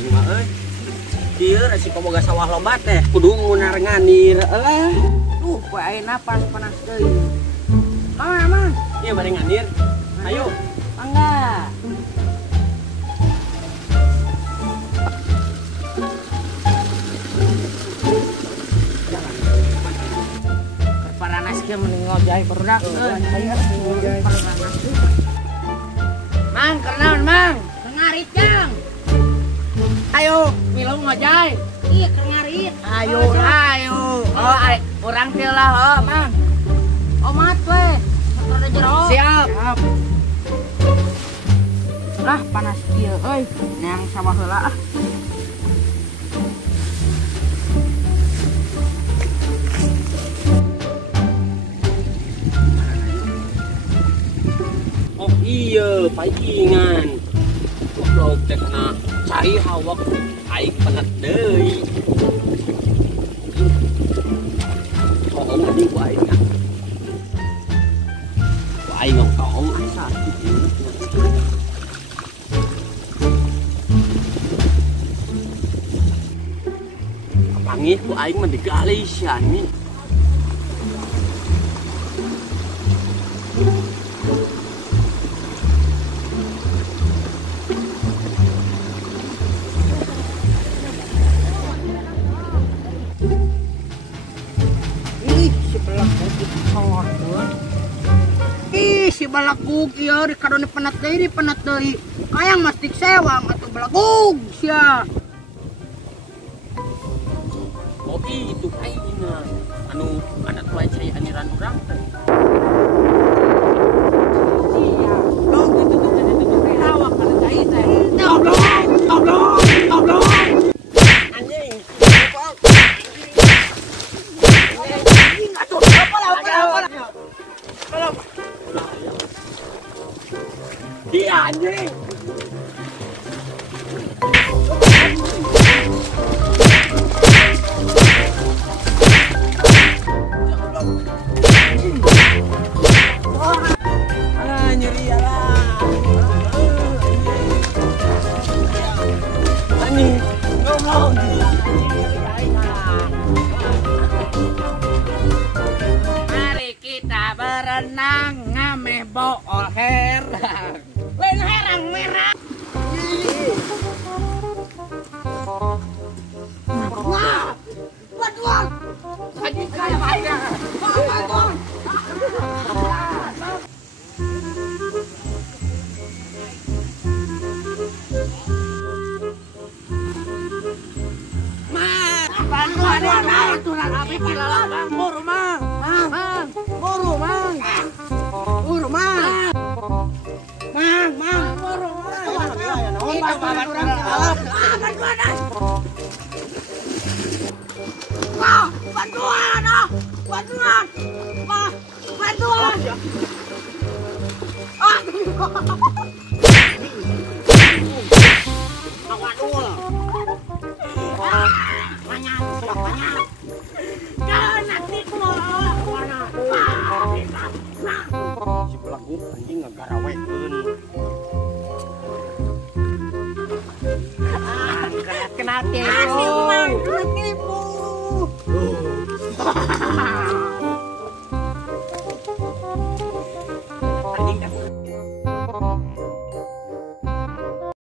aing mah euy. Dieu resiko boga sawah loba teh kudu ngunar nganir eulah. Duh, poe ayeuna panas deui. Mang. Ieu bari nganir. Ayo. Mangga. Paranas kieu mending ngojay barudak. Ayo ngojay. Mang, kenaon, Mang? Ngarit, Jang. Ayo, milu ngojay. Iya, ngarit. Ayo. Oh, urang teh lah, oh, Mang. Omat we. Rada jero. Siap. Lah panas kieu euy. Neang sawah heula ah. Oh iya, paikingan. Goblok teh kena cai hawak aing penet deui. Tolong adi ku aing. Ku aing ngong asa kitu. Pangih ku aing mah digali sian nih. Si balagug ieu di kadone penat deui kayang mastik sewang atuh balagug sia. Oh itu aingna anu anak tua cai aniran urang teh. Sia. Dong itu hawak kana cai teh. Goblok. Anjing. Anjing atuh. Apa. Dia anjing. Alah nyeri alah. Anjing. Ngomong. Mari kita berenang ngameh bool herang. Lain herang merah. Wah, bantuan. Anjing kaya aja. Bantuan. Bantuan api pilala Bang. Buru Mang. Buru Mang. Buru Mang. Mang. Buru Mang. Bantuan. Si pelaku anjing ngagarawekeun. Kena tipu. Anjing